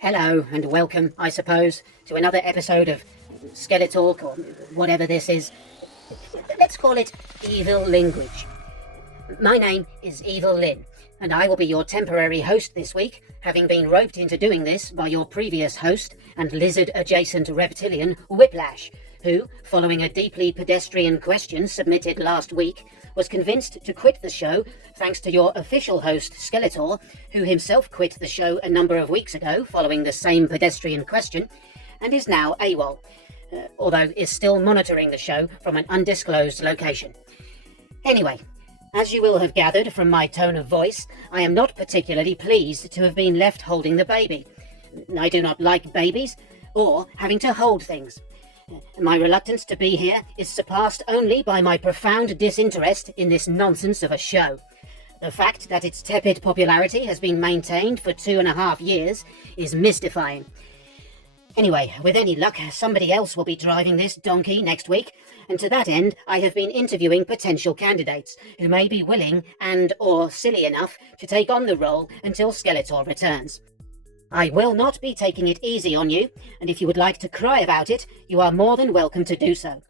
Hello and welcome, I suppose, to another episode of SkeleTalk or whatever this is. Let's call it Evil Language. My name is Evil Lyn, and I will be your temporary host this week, having been roped into doing this by your previous host and lizard-adjacent reptilian, Whiplash, who, following a deeply pedestrian question submitted last week, was convinced to quit the show thanks to your official host, Skeletor, who himself quit the show a number of weeks ago following the same pedestrian question, and is now AWOL, although is still monitoring the show from an undisclosed location. Anyway, as you will have gathered from my tone of voice, I am not particularly pleased to have been left holding the baby. I do not like babies, or having to hold things. My reluctance to be here is surpassed only by my profound disinterest in this nonsense of a show. The fact that its tepid popularity has been maintained for 2.5 years is mystifying. Anyway, with any luck, somebody else will be driving this donkey next week, and to that end, I have been interviewing potential candidates who may be willing and or silly enough to take on the role until Skeletor returns. I will not be taking it easy on you, and if you would like to cry about it, you are more than welcome to do so.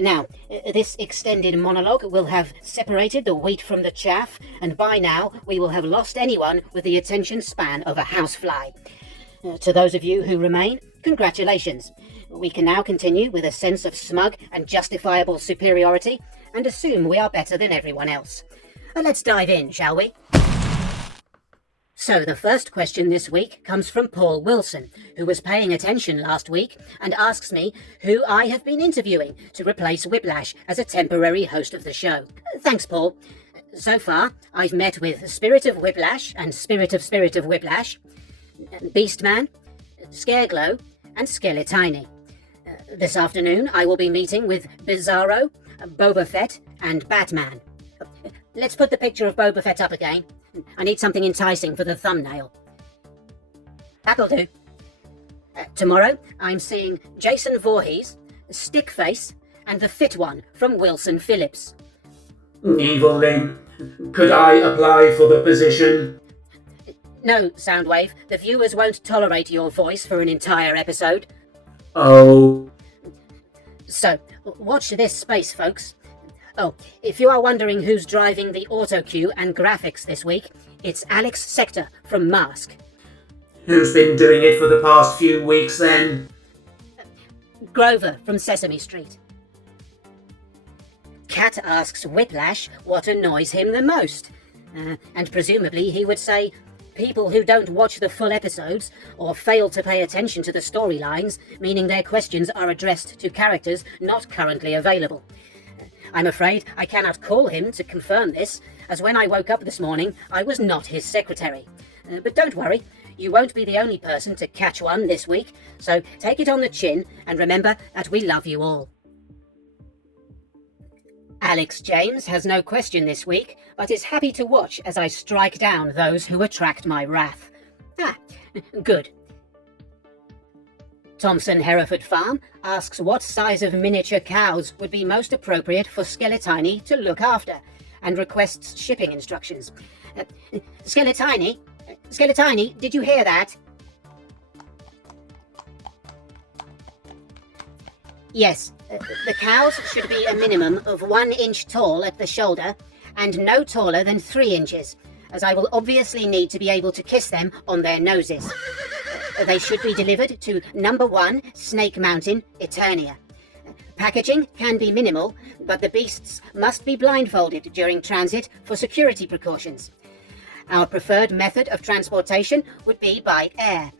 Now, this extended monologue will have separated the wheat from the chaff, and by now we will have lost anyone with the attention span of a housefly. To those of you who remain, congratulations. We can now continue with a sense of smug and justifiable superiority, and assume we are better than everyone else. Let's dive in, shall we? So the first question this week comes from Paul Wilson, who was paying attention last week and asks me who I have been interviewing to replace Whiplash as a temporary host of the show. Thanks, Paul. So far, I've met with Spirit of Whiplash and Spirit of Whiplash, Beastman, Scareglow, and Skele-Tiny. This afternoon, I will be meeting with Bizarro, Boba Fett, and Batman. Let's put the picture of Boba Fett up again. I need something enticing for the thumbnail. That'll do. Tomorrow, I'm seeing Jason Voorhees, Stickface, and the Fit One from Wilson Phillips. Evil Lyn, could I apply for the position? No, Soundwave, the viewers won't tolerate your voice for an entire episode. Oh. So, watch this space, folks. Oh, if you are wondering who's driving the autocue and graphics this week, it's Alex Sector from Mask. Who's been doing it for the past few weeks then? Grover from Sesame Street. Cat asks Whiplash what annoys him the most, and presumably he would say, people who don't watch the full episodes or fail to pay attention to the storylines, meaning their questions are addressed to characters not currently available. I'm afraid I cannot call him to confirm this, as when I woke up this morning, I was not his secretary. But don't worry, you won't be the only person to catch one this week, so take it on the chin and remember that we love you all. Alex James has no question this week, but is happy to watch as I strike down those who attract my wrath. Good. Thompson Hereford Farm asks what size of miniature cows would be most appropriate for Skele-Tiny to look after, and requests shipping instructions. Skele-Tiny, did you hear that? Yes, the cows should be a minimum of 1 inch tall at the shoulder, and no taller than 3 inches, as I will obviously need to be able to kiss them on their noses. They should be delivered to number 1, Snake Mountain, Eternia. Packaging can be minimal, but the beasts must be blindfolded during transit for security precautions. Our preferred method of transportation would be by air.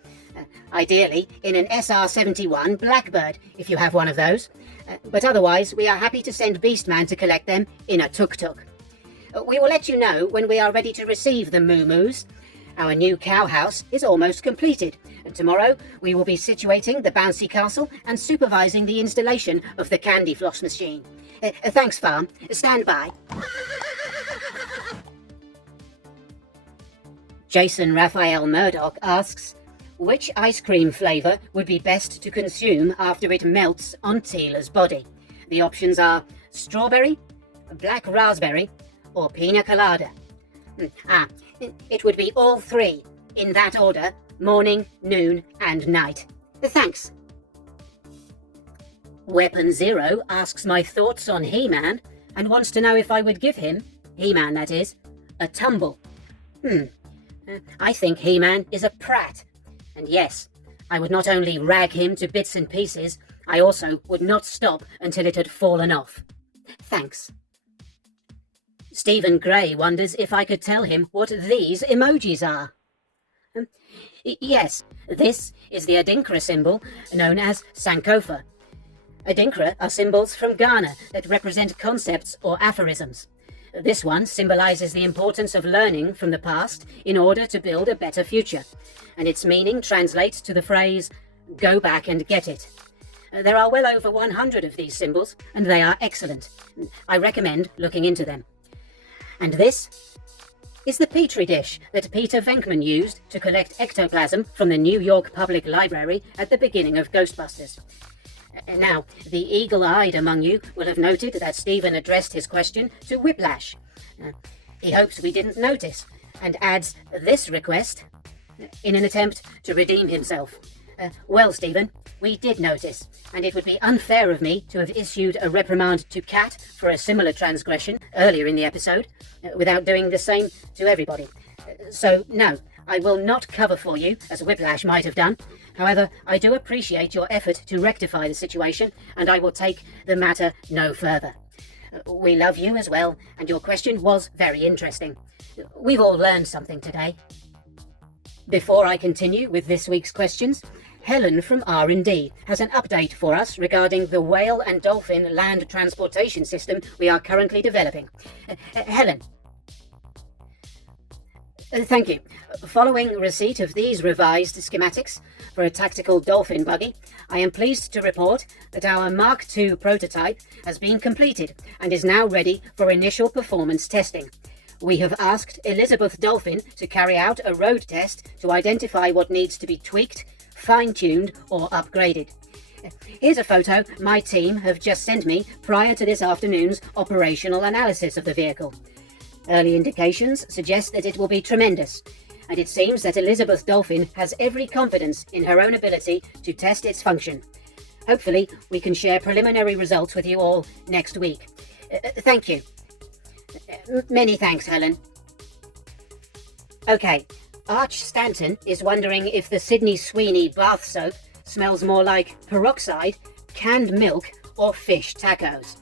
Ideally, in an SR-71 Blackbird, if you have one of those. But otherwise, we are happy to send Beastman to collect them in a tuk-tuk. We will let you know when we are ready to receive the moo-moos. Our new cow house is almost completed, and tomorrow we will be situating the bouncy castle and supervising the installation of the candy floss machine. Thanks, Farm. Stand by. Jason Raphael Murdoch asks, which ice cream flavour would be best to consume after it melts on Teela's body? The options are strawberry, black raspberry, or pina colada. It would be all three, in that order, morning, noon, and night. Thanks. Weapon Zero asks my thoughts on He-Man and wants to know if I would give him, He-Man that is, a tumble. I think He-Man is a prat. And yes, I would not only rag him to bits and pieces, I also would not stop until it had fallen off. Thanks. Stephen Gray wonders if I could tell him what these emojis are. Yes, this is the Adinkra symbol known as Sankofa. Adinkra are symbols from Ghana that represent concepts or aphorisms. This one symbolizes the importance of learning from the past in order to build a better future, and its meaning translates to the phrase, "go back and get it." There are well over 100 of these symbols, and they are excellent. I recommend looking into them. And this is the petri dish that Peter Venkman used to collect ectoplasm from the New York Public Library at the beginning of Ghostbusters. Now, the eagle-eyed among you will have noted that Stephen addressed his question to Whiplash. He hopes we didn't notice, and adds this request in an attempt to redeem himself. Well, Stephen, we did notice, and it would be unfair of me to have issued a reprimand to Cat for a similar transgression earlier in the episode, without doing the same to everybody. So, no, I will not cover for you, as Whiplash might have done. However, I do appreciate your effort to rectify the situation, and I will take the matter no further. We love you as well, and your question was very interesting. We've all learned something today. Before I continue with this week's questions, Helen from R&D has an update for us regarding the whale and dolphin land transportation system we are currently developing. Helen. Thank you. Following receipt of these revised schematics for a tactical dolphin buggy, I am pleased to report that our Mark II prototype has been completed and is now ready for initial performance testing. We have asked Elizabeth Dolphin to carry out a road test to identify what needs to be tweaked, fine-tuned or upgraded. Here's a photo my team have just sent me prior to this afternoon's operational analysis of the vehicle. Early indications suggest that it will be tremendous, and it seems that Elizabeth Dolphin has every confidence in her own ability to test its function. Hopefully, we can share preliminary results with you all next week. Thank you. Many thanks, Helen. Okay, Arch Stanton is wondering if the Sydney Sweeney bath soap smells more like peroxide, canned milk, or fish tacos.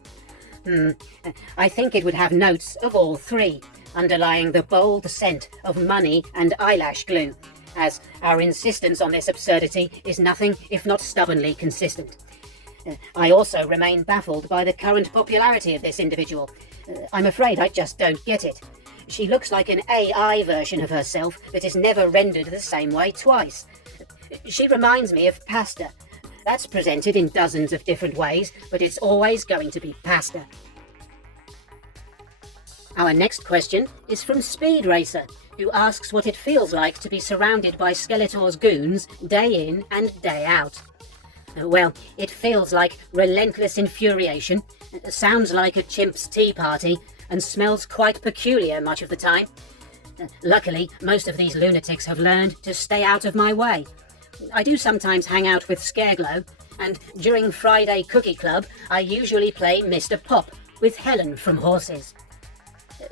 I think it would have notes of all three, underlying the bold scent of money and eyelash glue, as our insistence on this absurdity is nothing if not stubbornly consistent. I also remain baffled by the current popularity of this individual. I'm afraid I just don't get it. She looks like an AI version of herself that is never rendered the same way twice. She reminds me of pasta. That's presented in dozens of different ways, but it's always going to be pasta. Our next question is from Speed Racer, who asks what it feels like to be surrounded by Skeletor's goons day in and day out. Well, it feels like relentless infuriation, sounds like a chimp's tea party, and smells quite peculiar much of the time. Luckily, most of these lunatics have learned to stay out of my way. I do sometimes hang out with Scareglow, and during Friday Cookie Club, I usually play Mr. Pop with Helen from Horses.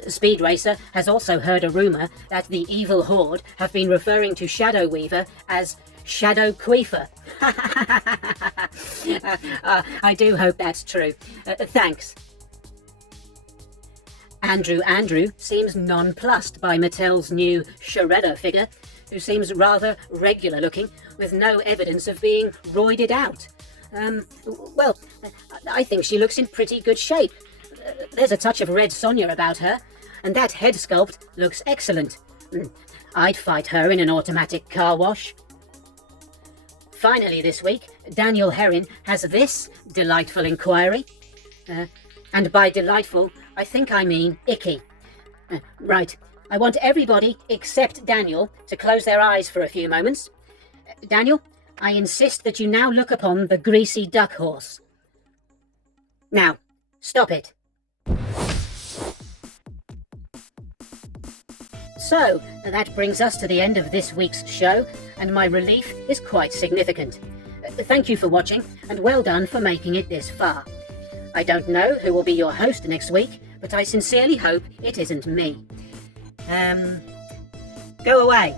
Speed Racer has also heard a rumour that the evil horde have been referring to Shadow Weaver as Shadow Queefer. I do hope that's true. Thanks. Andrew seems nonplussed by Mattel's new Shredder figure, who seems rather regular looking, with no evidence of being roided out. Well, I think she looks in pretty good shape. There's a touch of Red Sonja about her, and that head sculpt looks excellent. I'd fight her in an automatic car wash. Finally this week, Daniel Herrin has this delightful inquiry. And by delightful, I think I mean icky. Right, I want everybody except Daniel to close their eyes for a few moments. Daniel, I insist that you now look upon the greasy duck horse. Now, stop it. So, that brings us to the end of this week's show, and my relief is quite significant. Thank you for watching, and well done for making it this far. I don't know who will be your host next week, but I sincerely hope it isn't me. Go away.